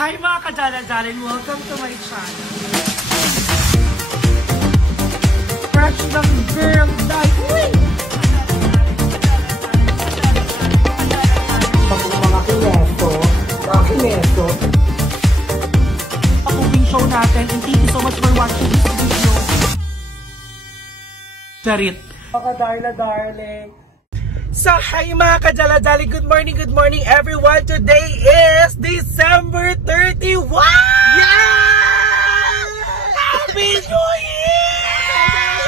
Hi mga kadala-dalan! Welcome to my channel. Fresh ng girl dahil! Mga kineto. Pag-uwing show natin and thank you so much for watching this video. Charit. Mga darling. So, hi mga kadala-dali. Good morning everyone. Today is December 31! Yeah! Happy New Year!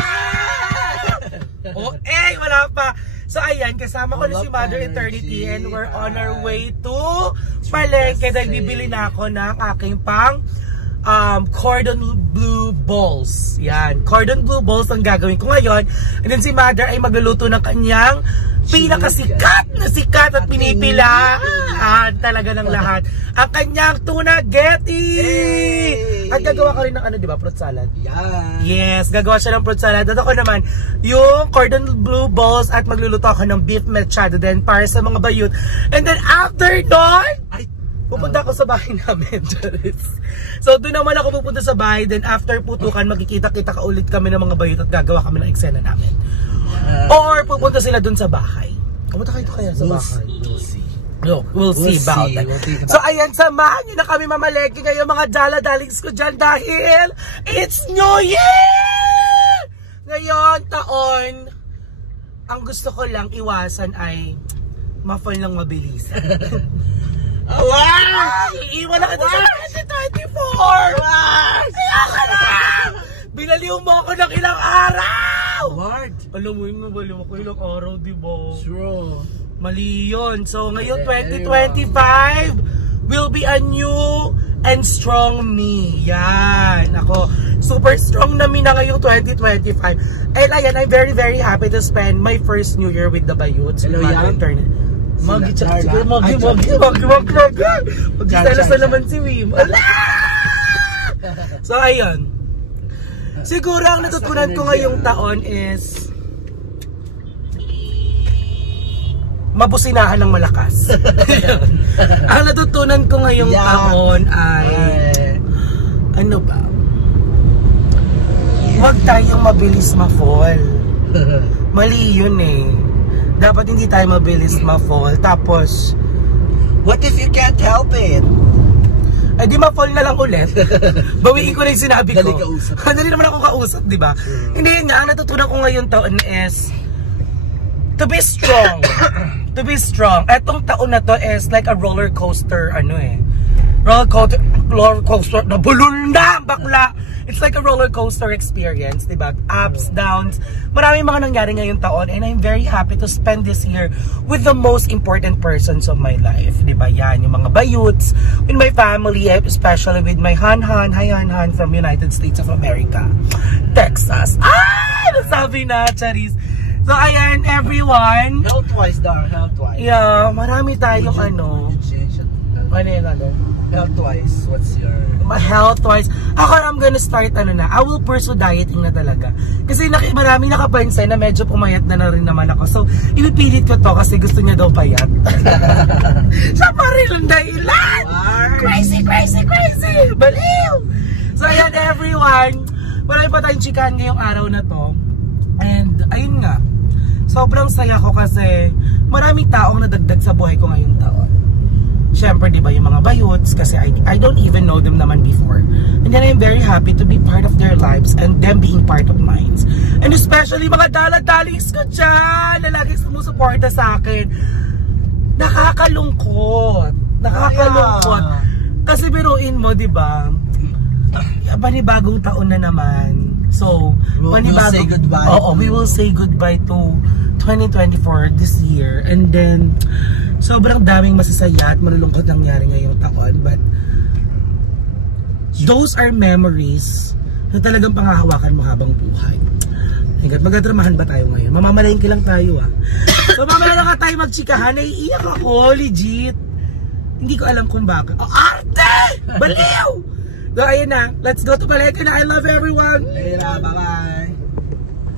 Oh, wala pa. So, ayan, kasama ko na si Mother Eternity and we're on our way to Palengke. Dahil bibili na ako ng aking pang cordon bleu balls. Yan, cordon bleu balls ang gagawin ko ngayon. And then si Mother ay magluluto ng kanyang pinakasikat at pinipilaan talaga ng lahat. Ang kanyang tuna getty! At gagawa ka rin ng ano, di ba? Fruit salad? Yeah. Yes, gagawa siya ng fruit salad. At ako naman, yung cordon bleu balls at magluluto ako ng beef mechado din para sa mga bayot. And then after doon, pupunta ako sa bahay namin. So doon naman ako pupunta sa bahay. Then after putukan, magkikita-kita ka ulit kami ng mga bayot at gagawa kami ng eksena namin. Or pupunta sila doon sa bahay. Pupunta kayo kaya sa bahay? We'll see about that. So ayan, samahan nyo na kami mamalengke ngayon mga dala-dalings ko dyan dahil it's New Year! Ngayon taon, ang gusto ko lang iwasan ay ma-fall ng mabilisan. Wow! Iiwan na kita sa 2024! Kaya ka na! Binaliw mo ako ng ilang araw! What? Alam mo yun, nabaliw ako ilang araw, diba? Sure. Mali yun. So ngayon, 2025 will be a new and strong me. Yan. Ako, super strong na me na ngayong 2025. And ayan, I'm very happy to spend my first New Year with the Bayuts. Hello, yan. Mag-selos na naman si Wim. So ayun, siguro ang natutunan ko ngayong taon is mabusinahan ng malakas. Ang natutunan ko ngayong taon ay ano ba, huwag tayong mabilis ma-fall. Mali yun eh. Dapat hindi tayo mabilis ma-fall. Tapos, what if you can't help it? Ay di ma-fall na lang ulit. Bawiin ko na yung sinabi ko. Dali kausap. Dali naman ako kausap, di ba? Hindi nga, ang natutunan ko ngayon taon is to be strong. To be strong. Etong taon na to is like a roller coaster, roller coaster, nabulol na, bakla. It's like a roller coaster experience, diba? Ups, downs. Maraming mga nangyari ngayong taon and I'm very happy to spend this year with the most important persons of my life, diba? Yan, yung mga bayuts, with my family, especially with my Han-Han. Hi Han-Han from United States of America, Texas. Nasabi na, Charis. So ayan, everyone. Health-wise, darling, health-wise. Yeah, marami tayong ano yun Health-wise, what's your... Health-wise, ako I'm gonna start I will pursue dieting na talaga. Kasi marami nakapansin na medyo pumayat na rin naman ako. So, inipilit ko to kasi gusto niya daw payat. Siya pa rin ang dahilan! Crazy! Baliw! So, ayan everyone, marami pa tayong chikahan ngayong araw na to. And, ayun nga, sobrang saya ko kasi maraming taong nadagdag sa buhay ko ngayong taon. Siyempre, di ba, yung mga bayuts, kasi I don't even know them naman before. And then I'm very happy to be part of their lives and them being part of mine. And especially mga dala-dalings ko dyan na lagi sumusuporta sa akin. Nakakalungkot. Kasi biruin mo, di ba, panibagong taon na naman. So, we will say goodbye. We will say goodbye to 2024 this year. And then, sobrang daming masasaya at malulungkot nangyari ngayong taon. But, those are memories na talagang pangahawakan mo habang buhay. Hanggat magdadramahan ba tayo ngayon? Mamamalengke lang tayo So, mamala lang tayo magchikahan. Naiiyak ako, legit. Hindi ko alam kung bakit. Arte! Baliw! So, ayun na. Let's go to Palengke na. I love everyone! Later, bye-bye!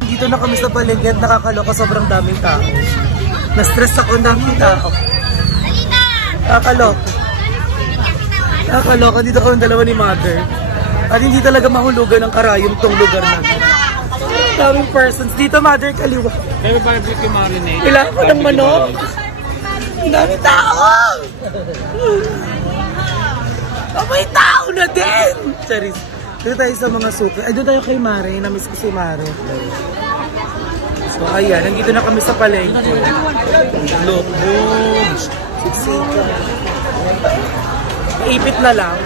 Dito na kami sa Palengke at nakakaloka. Sobrang daming tao. Na-stress ako, daming tao. Nakakaloka. Nakakaloka, dito kami dalawa ni Mother. At hindi talaga mahulugan ng karayom tong lugar na. Daming persons. Dito, Mother, kaliwa. Pero barbecue yung marinate. Kailangan ko ng manok. Ang daming tao! May tao na din! Charis. Dito tayo sa mga suki. Ay, doon tayo kay Mare. Namiss ko si Mare. So, ayan. Nandito na kami sa palengke. Look, boom! Siksika. Ipit na lang.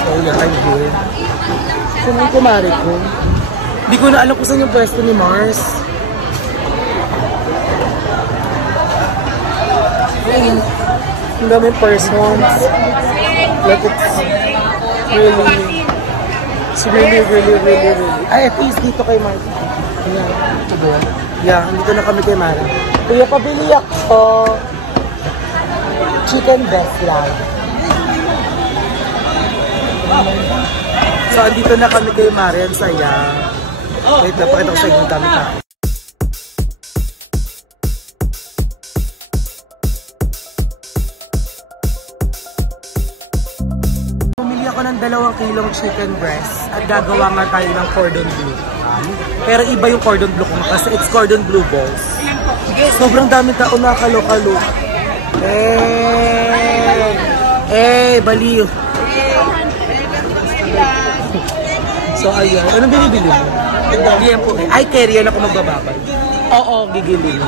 So, yan. I'm here. Kumain ko, Mare ko. Hindi ko na alam kung saan yung pwesto ni Mars. Ayun. Ang daming persons. Like it's really. Ay, at least dito kay Mars. Ayan. Ito ba yan? Yeah, dito na kami kay Mara. Kuya, pabili ako. Chicken breast lang. So, andito na kami kay Mara. Ang saya. Wait, napakita ko sa inyo dami ka. Bumili ako ng 2 kilong chicken breast at gagawa nga tayo ng cordon bleu. Pero iba yung cordon bleu ko kasi it's cordon bleu balls. Sobrang dami tao nakakalo-kalo. Baliw. So ayun, anong binibili mo? Liempo. Ay, carry yan ako magbababay. Oo, gigilin.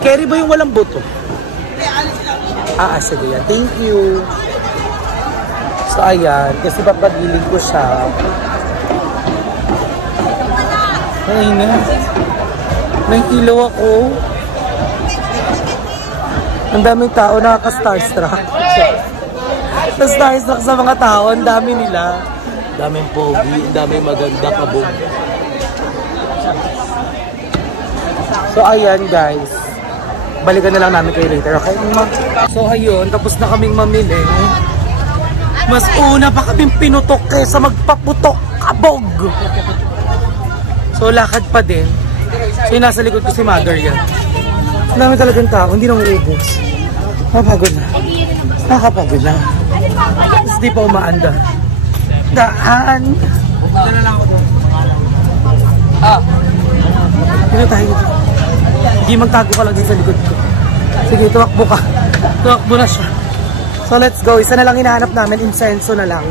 Carry ba yung walang buto? Sige yan. Thank you. So ayan, kasi papagiling ko siya. Ay na. May ilaw ako. Ang daming tao nakaka-starstruck. Starstruck sa mga tao, ang dami nila. Daming pogi, daming maganda kabog. So ayan guys. Balikan na lang namin kayo later, okay? So ayun, tapos na kaming mamili. Mas una pa kaming pinutok kaysa magpaputok kabog. So lakad pa din. So yung nasa likod ko si Mother yan. Ang dami talagang tao, hindi na uubos. Napagod na. Nakakapagod na. Tapos di pa umaanda. Daan. Dito tayo. Hindi magtago ka lang din sa likod ko. Sige, tumakbo ka. Tumakbo na siya. So let's go. Isa na lang hinahanap namin. Insenso na lang.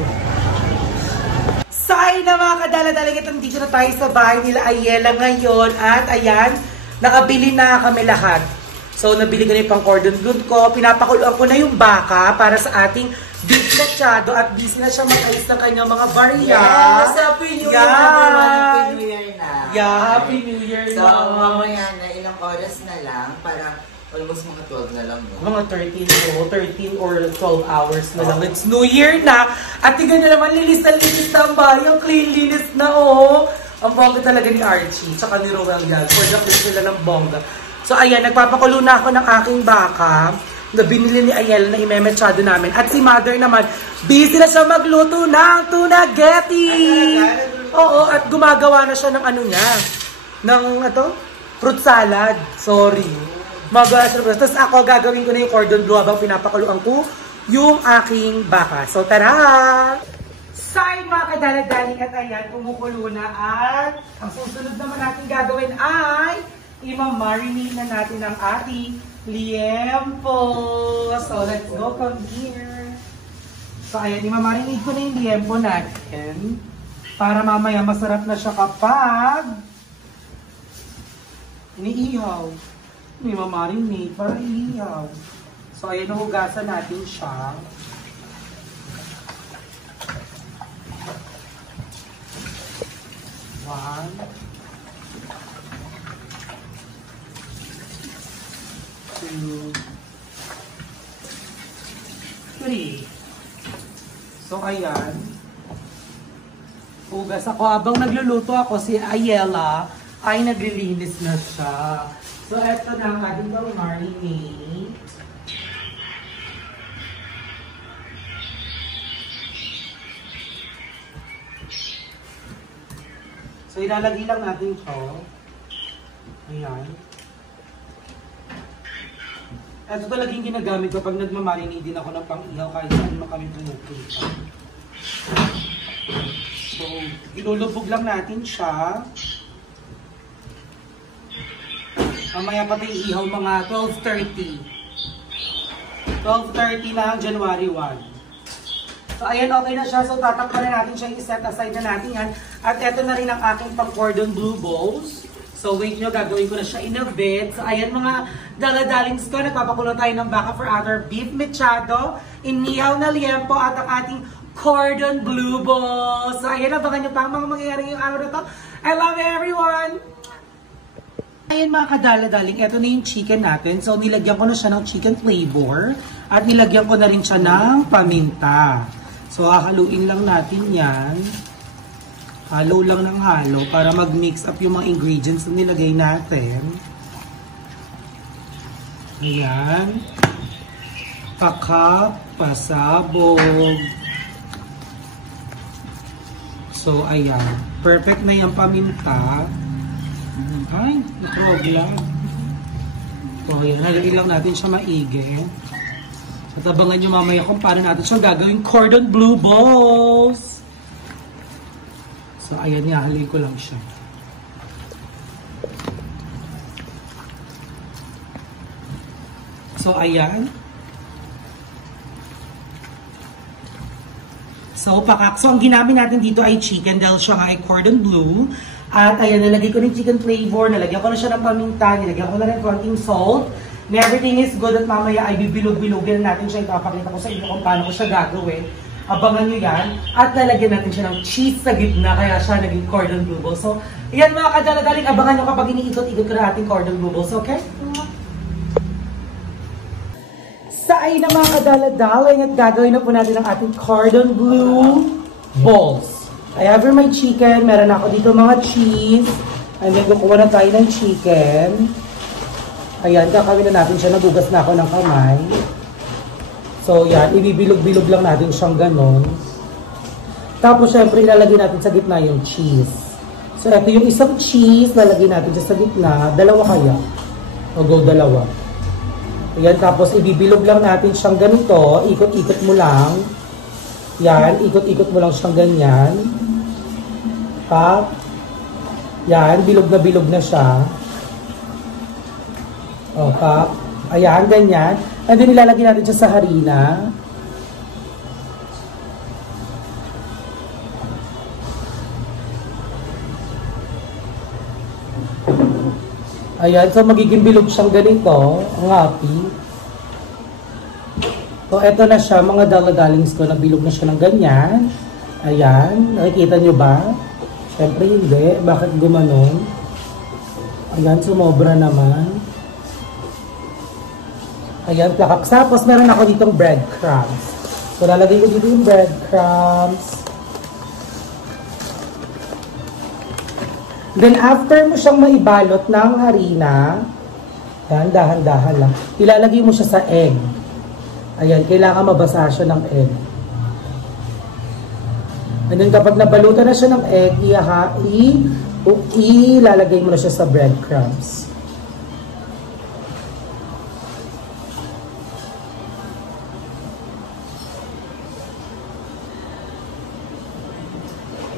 Say na mga kadala-dala. Dito na tayo sa bahay nila Ayela ngayon. At ayan, nakabili na kami lahat. So nabili ko na yung pang cordon bleu ko. Pinapakuluan ko na yung baka para sa ating beef machado. At busy na siya mag-ayos ng kanyang mga barya. Yes! Happy New Year! Happy New Year na. Yeah, Happy New Year na. So, mamaya na ilang oras na lang. Parang almost mga 12 na lang. No? Mga 13 or 12 hours na lang. It's New Year na. At tignan nyo naman, linis na ang bahay. Ang cleanliness na, oh. Ang bongga talaga ni Archie. Tsaka ni Roel yan. For the clean sila ng bongga. So, ayan, nagpapakulo na ako ng aking baka na binili ni Ayel na imemechado namin. At si Mother naman, busy na siya magluto ng tuna getty. Oo, at gumagawa na siya ng ano niya. Ng, fruit salad. Sorry. Magawa siya. Tapos ako, gagawin ko na yung cordon bleu habang pinapakuluan ko yung aking baka. So, tara! Say, mga kadala-daling at ayan, kumukulo na at ang susunod naman natin gagawin ay i-marinate na natin ang ating liempo. So, let's go from here. So, ayan, i-marinate ko na yung liempo natin para mamaya masarap na siya kapag iniihaw. I-marinate para iihaw. So, ayan, hugasan natin siya. One. 2, 3. So, ayan. Hugas ako. Habang nagluluto ako, si Ayela ay naglilinis na siya. So, eto na ang ating marinate. So, ilalagay lang natin ito. Ayan. Ito talaga yung ginagamit ko pag nagmamarinate din ako ng pang-ihaw kahit saan mo kami pumupunta. So, ilulubog lang natin siya. Mamaya pa tayo ihaw mga 12:30. 12:30 na January 1. So, ayan, okay na siya. So, tatakpan na natin siya. I-set aside na natin yan. At ito na rin ang aking pang-cordon bleu balls. So, wait nyo, gagawin ko na siya in a bit. So, ayan mga daladalings ko. Nagpapakulo tayo ng baka for our beef mechado, inihaw na liempo at ang ating cordon bleu balls. So, ayan, abangan nyo pa ang mga mangyayari ngayong araw na to. I love everyone! Ayan mga kadaladaling, ito na yung chicken natin. So, nilagyan ko na siya ng chicken flavor at nilagyan ko na rin siya ng paminta. So, hahaluin lang natin yan. Halo lang ng halo para mag-mix up yung mga ingredients na nilagay natin. Ayan. Pakap, pasabog. So, ayan. Perfect na yung paminta. Ay, nakrog lang. So, ayan. Nalagay lang natin siya maigi. At abangan nyo mamaya kung paano natin siya gagawin cordon bleu balls. So, ayan, hahalin ko lang siya. So, ayan. So, pakak. So, ang ginamit natin dito ay chicken dahil siya nga ay cordon bleu. At ayan, nalagay ko ng chicken flavor, nalagyan ko na siya ng paminta, nilagyan ko na rin konting salt. And everything is good at mamaya ay bibilog-bilogin natin siya. Ipapakita ko sa inyo kung paano ko siya gagawin. Abangan nyo yan. At lalagyan natin siya ng cheese sa gitna, kaya siya naging cordon bleu balls. So, yan mga kadaladaling, abangan nyo kapag iniikot-ikot ko na ating cordon bleu balls, okay? Sa ay na mga kadaladaling at gagawin na po natin ang ating cordon bleu balls. I have my chicken, meron ako dito mga cheese. And then kukuha na tayo ng chicken. Ayan, kakawin na natin siya, nagugas na ako ng kamay. So, yan, ibibilog-bilog lang natin siyang ganon. Tapos, syempre, ilalagay natin sa gitna yung cheese. So, ito yung isang cheese, lalagay natin siya sa gitna. Dalawa kaya. O, go, dalawa. Ayan, tapos, ibibilog lang natin siyang ganito. Ikot-ikot mo lang. Yan, ikot-ikot mo lang siyang ganyan. Pap. Yan, bilog na siya. O, pap. Ayan, ganyan. And then, ilalagay natin siya sa harina. Ayan, so magiging bilog siyang ganito. Ang happy. So, eto na siya, mga daladalings ko, nabilog na siya ng ganyan. Ayan, nakikita nyo ba? Siyempre hindi. Bakit gumanon? Ayan, sumobra naman. Ayan, plakak. Tapos, meron ako ditong breadcrumbs. So, lalagay ko dito yung breadcrumbs. Then, after mo siyang maibalot ng harina, yan, dahan-dahan lang, ilalagay mo siya sa egg. Ayan, kailangan mabasa siya ng egg. And then, kapag nabalutan na siya ng egg, ilalagay mo na siya sa breadcrumbs.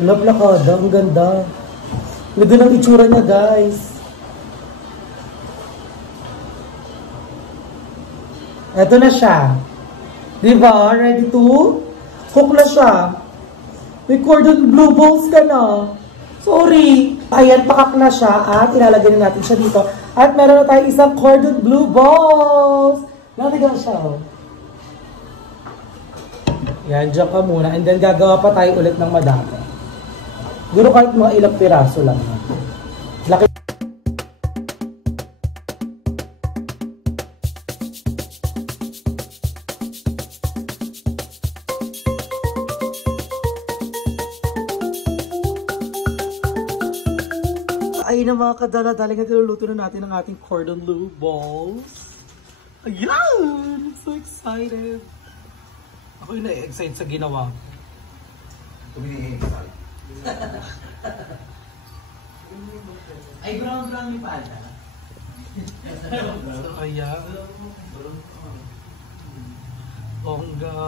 Plakada, ang ganda. Ganda ng itsura niya, guys. Eto na siya. Diba? Ready to cook na siya. May cordon bleu balls ka na. Sorry. Ayan, pakak na siya at ilalagay na natin siya dito. At meron na tayo isang cordon bleu balls. Natigang siya, oh. Yan, dyan ka muna. And then gagawa pa tayo ulit ng madami. Siguro kahit mga ilang piraso lang. Laki. Ay na mga kadala-dala nga niluluto na natin ang ating cordon bleu balls. Ayan! I'm so excited. Ako yung na-excite sa ginawa. Ay, brown yung pala. So, ayan. Bongga.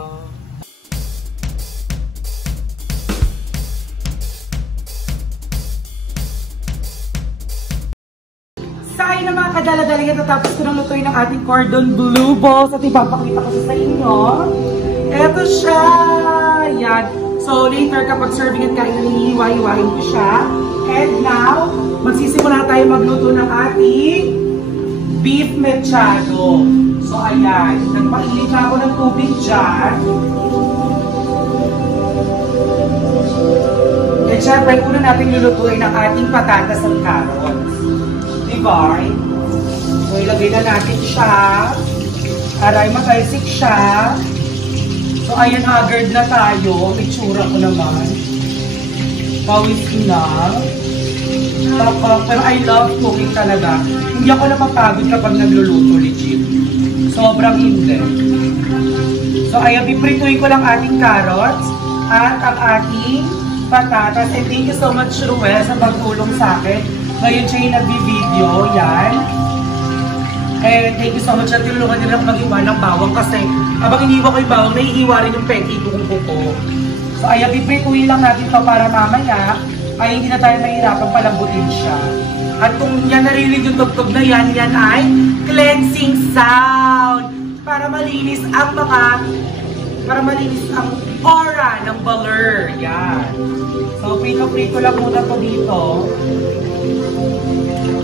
Sa na mga kadala-dala, tatapos ko ng lutuin ng ating cordon bleu balls at ipapakita ko sa inyo. Eto siya! Yan. So later kapag serving at kain, hinihiwa-hiwain ko siya. And now, magsisimula tayo magluto ng ating beef mechado. So ayan, nagpainit na ako ng tubig dyan. And syempre, una natin lulutuin ang ating patatas at carrots. Diba? So ilagay na natin siya. Aray, matalsik siya. So ayan, haggard na tayo. May tsura ko naman. Pawis na. Pero I love cooking talaga. Hindi ako napapagod kapag nagluluto, legit. Sobrang hindi. So ayan, piprituin ko lang ating carrots at ang ating patatas. And thank you so much, Ruel, sa pagtulong sa akin. Ngayon siya yung nagbi-video. Yan. And thank you so much. At tinulungan nila akong mag-iwa ng bawang kasi habang iniwa ko yung bawang, naiiwa rin yung peki kung kuko. So ayan, piprituin lang natin to para mamaya ay hindi na tayo mahirapan palambutin siya. At kung yan narinig yung tugtog na yan, yan ay cleansing sound. Para malinis ang aura ng baler. Yan. So prito-prito lang muna to dito.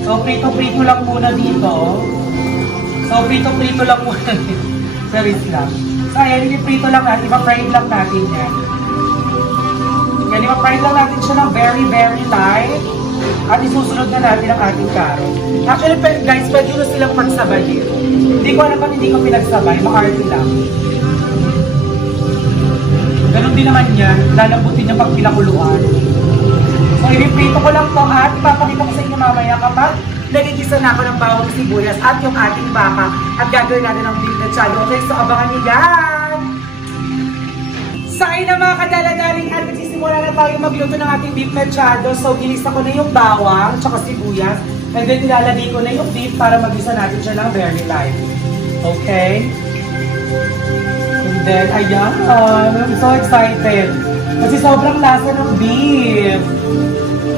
So prito-prito lang muna dito. Service lang. So ayan, i-prito lang natin. Ipa-fried lang natin yan. Yan, ipa-fried lang natin siya ng very, very light. At isusunod na natin ang ating carrot. Actually, guys, pwede nyo silang pagsabayin. Hindi ko alam kung hindi ko pinagsabay. Maarte lang. Ganon din naman yan. Lalambutin niya pag pinakuluan. So, i-reprito ko lang ito at ipapakita ko sa inyo mamaya kapag nagigisa na ako ng bawang sibuyas at yung ating baka at gagawin natin ang beef mechado. Okay, so abangan niyo yan! Sain na mga kadala-daling at magsisimula na tayo magluto ng ating beef mechado. So, ginisa ko na yung bawang at sibuyas and then ilalagay ko na yung beef para magisa natin siya ng very light. Okay? And then, ayan, I'm so excited. Kasi sobrang lasa ng beef.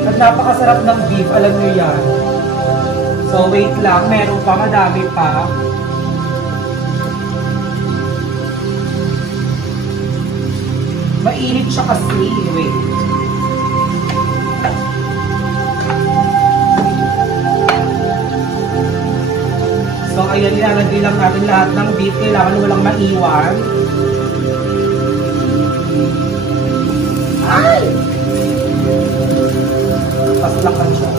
At napakasarap ng beef, alam niyo yan. So, wait lang. Meron pa, madami pa. Mainit siya kasi. Wait. So, ayan, ilalagay lang natin lahat ng beef. Kailangan walang maiwan. Ay! Paslakan siya.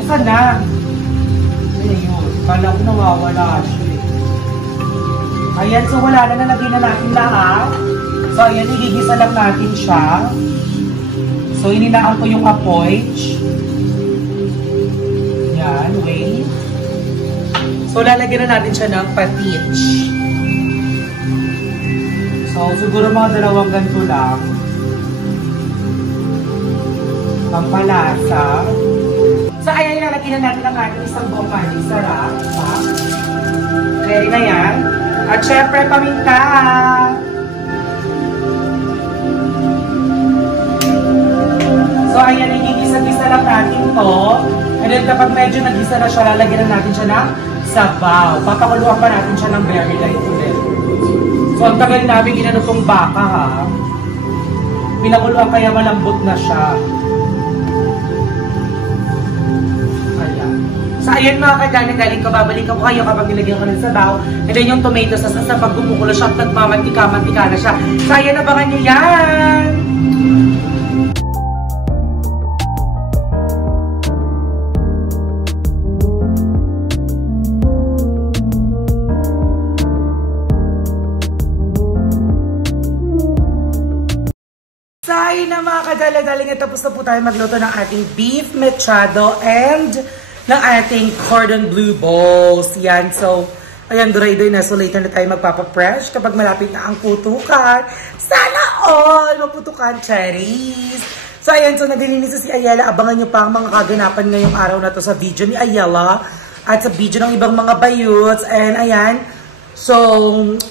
Asan na? Ayun. Kala ko nawawala siya. Ayan, so wala na, nalagay na natin lahat. So ayan, igigisa lang natin siya. So ininaan ko yung apoy. Yan, wait. So lalagyan na natin siya ng patich. So siguro mga 2 ganito lang. Pampalasa. So ayan, lalagyan na natin ang ating isang buong maling sarap. Ready na yan. At syempre, paminta. So ayan, igigisa-gisa lang natin to. And then kapag medyo nagisa na siya, lalagyan na natin siya ng sabaw. Papakuluan pa natin siya ng very light ulit. So ang tagal namin inano tong baka ha. Pinakuluan kaya malambot na siya. Ayan. So ayan mga kadali-daling ko, babalikan ko kayo kapag nilagyan ko ng sabaw. And then yung tomato sauce sa pag gumukulo siya at nagmamantika-mantika na siya. So ayan, abangan nyo yan! Sayo na mga kadala-daling, tapos na po tayo magluto ng ating beef mechado and ng ating cordon bleu balls. Yan, so Ayan, duray-duray na. So later na tayo magpapapresh kapag malapit na ang putukan. Sana all maputukan, cherries! So ayan, so naglilinis si Ayala. Abangan nyo pa ang mga kaganapan ngayong araw na to sa video ni Ayala at sa video ng ibang mga bayuts. And ayan, so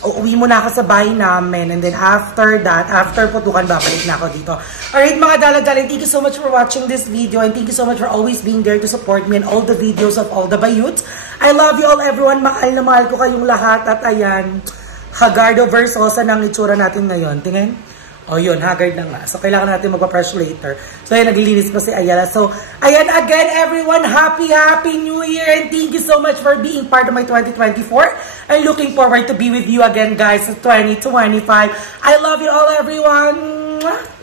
uuwi muna ako sa bahay namin. And then after that, after putukan, babalik na ako dito. Alright mga daladaling, thank you so much for watching this video. And thank you so much for always being there to support me and all the videos of all the bayuts. I love you all everyone. Mahal na mahal ko kayong lahat. At ayan, Hagardo Versosa ng itsura natin ngayon. Tingin? O yun, haggard na nga. So, kailangan natin magpa-fresh later. So, ayan, naglilinis pa si Ayala. So, ayan, again, everyone, happy New Year! And thank you so much for being part of my 2024. I'm looking forward to be with you again, guys, in 2025. I love you all, everyone!